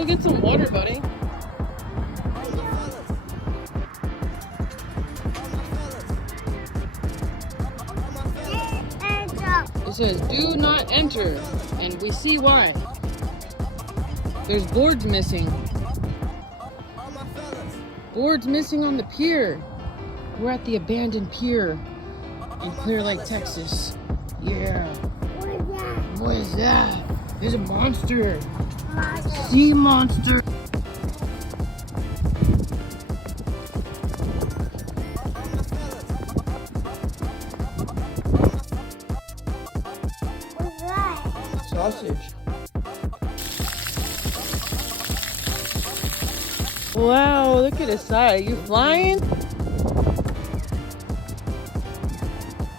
go get some water, buddy. It says, do not enter, and we see why. There's boards missing. Boards missing on the pier. We're at the abandoned pier in Clear Lake, Texas. Yeah. What is that? There's a monster. Sea monster. Sausage. Wow, look at his side. Are you flying?